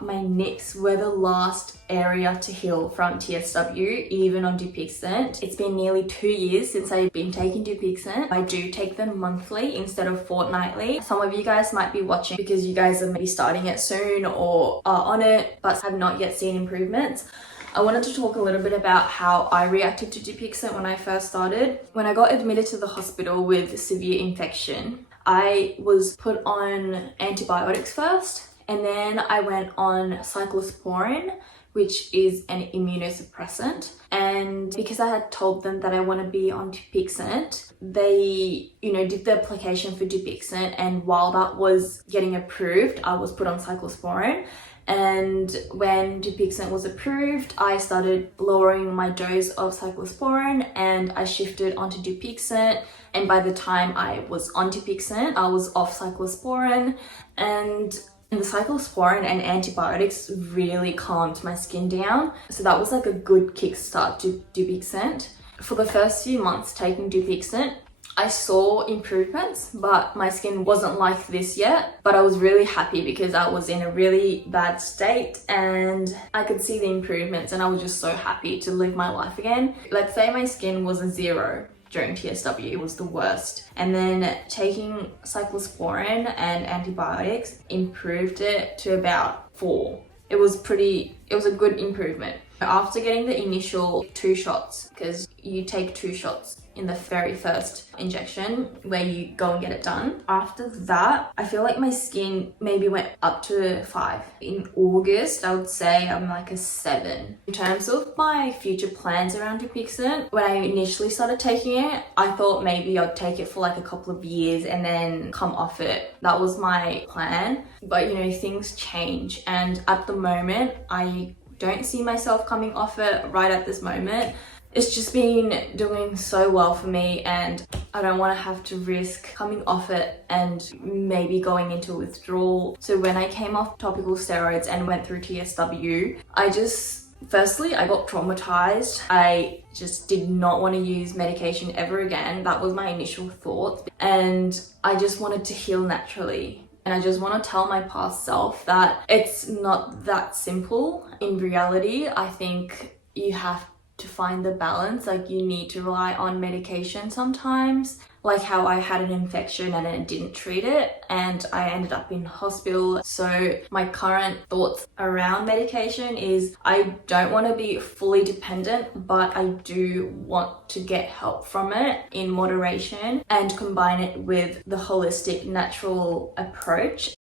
My nips were the last area to heal from TSW, even on Dupixent. It's been nearly 2 years since I've been taking Dupixent. I do take them monthly instead of fortnightly. Some of you guys might be watching because you guys are maybe starting it soon or are on it but have not yet seen improvements. I wanted to talk a little bit about how I reacted to Dupixent when I first started. When I got admitted to the hospital with severe infection, I was put on antibiotics first. And then I went on cyclosporin, which is an immunosuppressant. And because I had told them that I want to be on Dupixent, they, did the application for Dupixent. And while that was getting approved, I was put on cyclosporin. And when Dupixent was approved, I started lowering my dose of cyclosporin and I shifted onto Dupixent. And by the time I was on Dupixent, I was off cyclosporin, and the cyclosporin and antibiotics really calmed my skin down. So that was like a good kickstart to Dupixent. For the first few months taking Dupixent, I saw improvements, but my skin wasn't like this yet. But I was really happy because I was in a really bad state and I could see the improvements, and I was just so happy to live my life again. Let's say my skin was a 0 during TSW, it was the worst. And then taking cyclosporin and antibiotics improved it to about 4. It was a good improvement. After getting the initial 2 shots, because you take 2 shots in the very first injection where you go and get it done. After that, I feel like my skin maybe went up to 5. In August, I would say I'm like a 7. In terms of my future plans around Dupixent, when I initially started taking it, I thought maybe I'd take it for like a couple of years and then come off it. That was my plan. But things change, and at the moment, I don't see myself coming off it right at this moment. It's just been doing so well for me, and I don't want to have to risk coming off it and maybe going into withdrawal. So when I came off topical steroids and went through TSW, firstly, I got traumatized. I just did not want to use medication ever again. That was my initial thought. And I just wanted to heal naturally. And I just want to tell my past self that it's not that simple. In reality, I think you have to find the balance. Like, you need to rely on medication sometimes, like how I had an infection and I didn't treat it and I ended up in hospital. So my current thoughts around medication is I don't want to be fully dependent, but I do want to get help from it in moderation and combine it with the holistic natural approach.